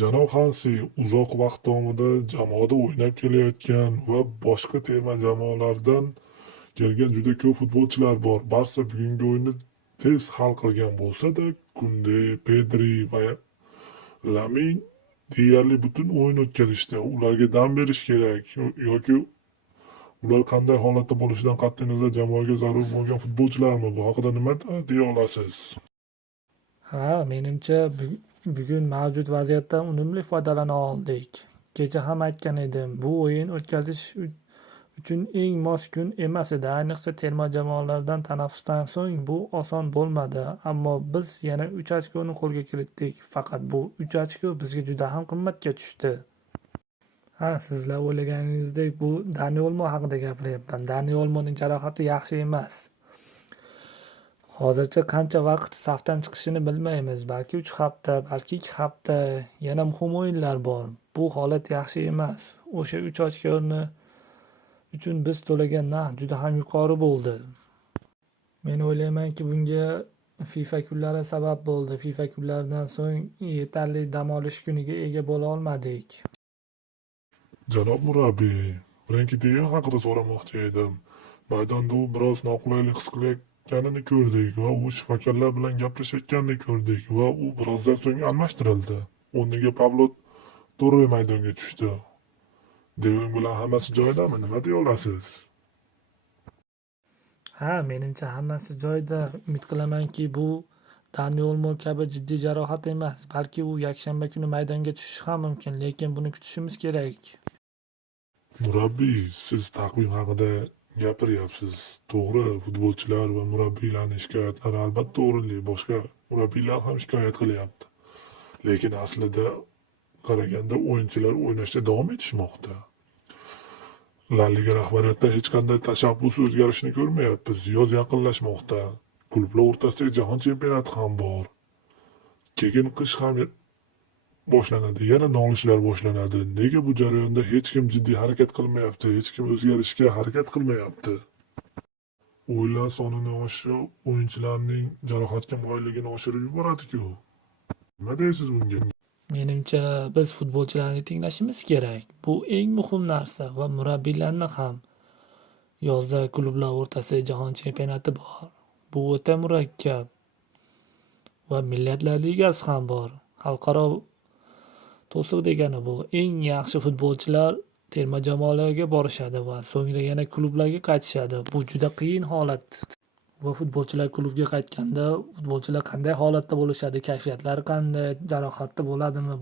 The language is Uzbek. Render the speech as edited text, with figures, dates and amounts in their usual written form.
Janob Hansi uzoq vaqt davomida jamoada o'ynab kelayotgan va boshqa terma jamoalardan kelgan juda ko'p futbolchilar bor. Barsa bugungi o'yinni tez hal qilgan bo'lsa-da, Kunde, Pedri va Lamin deyarli butun o'yin o'tkazishdi. Ularga dam berish kerak yoki ular qanday holatda bo'lishidan qat'iy nazar jamoaga zarur bo'lgan futbolchilarmi? Bu haqida nima deya olasiz? Ha, menimcha bugun mavjud vaziyatdan unumli foydalana oldik. Kecha ham aytgan edim, bu o'yin o'tkazish uchun eng mos kun emas edi. Ayniqsa terma jamoalardan tanaffusdan so'ng bu oson bo'lmadi, ammo biz yana 3 ochkoni qo'lga kiritdik. Faqat bu 3 ochko bizga juda ham qimmatga tushdi. Ha, sizlar o'ylaganingizdek bu Dani Olmo haqida gapiryapman. Dani Olmoning jarohati yaxshi emas. Hozircha qancha vaqt safdan chiqishini bilmaymiz. Balki 3 hafta, balki 2 hafta, yana muhim o'yinlar bor. Bu holat yaxshi emas. O'sha 3 ochkoni uchun biz to'lagan narx juda ham yuqori bo'ldi. Men o'ylaymanki, bunga FIFA kunlari sabab bo'ldi. FIFA kunlaridan so'ng yetarli dam olish kuniga ega bo'la olmadik. Janob murabbiy, Frenki de Yong haqida so'ramoqchi edim. Maydonda u biroz noqulaylik his qilayotganini ko'rdik va u shifokorlar bilan gaplashayotganini ko'rdik va u birozdan so'ng almashtirildi. O'rniga Pablo Torre maydonga tushdi. De Yong bilan hammasi joyidami? Nima deya olasiz? Ha, menimcha hammasi joyida. Umid qilamanki, bu Dani Olmo kabi jiddiy jarohat emas, balki u yakshanba kuni maydonga tushishi ham mumkin, lekin buni kutishimiz kerak. Murabbiy, siz taqvim haqida gapiryapsiz. To'g'ri, futbolchilar va murabbiylarning shikoyatlari albatta o'rinli. Boshqa murabbiylar ham shikoyat qilyapti. Lekin aslida qaraganda o'yinchilar o'ynashda davom etishmoqda. La Liga rahbariyatida hech qanday tashabbus o'zgarishini ko'rmayapmiz. Yoz yaqinlashmoqda. Klublar o'rtasida jahon chempionati ham bor. Keyin qish ham boshlanadi, yana nolishlar boshlanadi. Nega bu jarayonda hech kim jiddiy harakat qilmayapti? Hech kim o'zgarishga harakat qilmayapti? O'yinlar sonini oshirib, o'yinchilarning jarohatga moyilligini oshirib yuboradi-ku. Nima deysiz bunga? Menimcha biz futbolchilarni tinglashimiz kerak. Bu eng muhim narsa va murabbiylarni ham. Yozda klublar o'rtasida jahon chempionati bor. Bu o'ta murakkab. Va Millatlar Ligasi ham bor. Xalqaro to'siq degani bu. Eng yaxshi futbolchilar terma jamoalarga borishadi va so'ngra yana klublarga qaytishadi. Bu juda qiyin holat. Va futbolchilar klubga qaytganda futbolchilar qanday holatda bo'lishadi, kayfiyatlari qanday, jarohatda bo'ladimi?